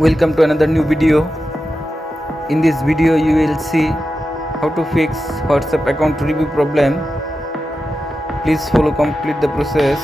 Welcome to another new video. In this video you will see how to fix WhatsApp account review problem. Please follow complete the process.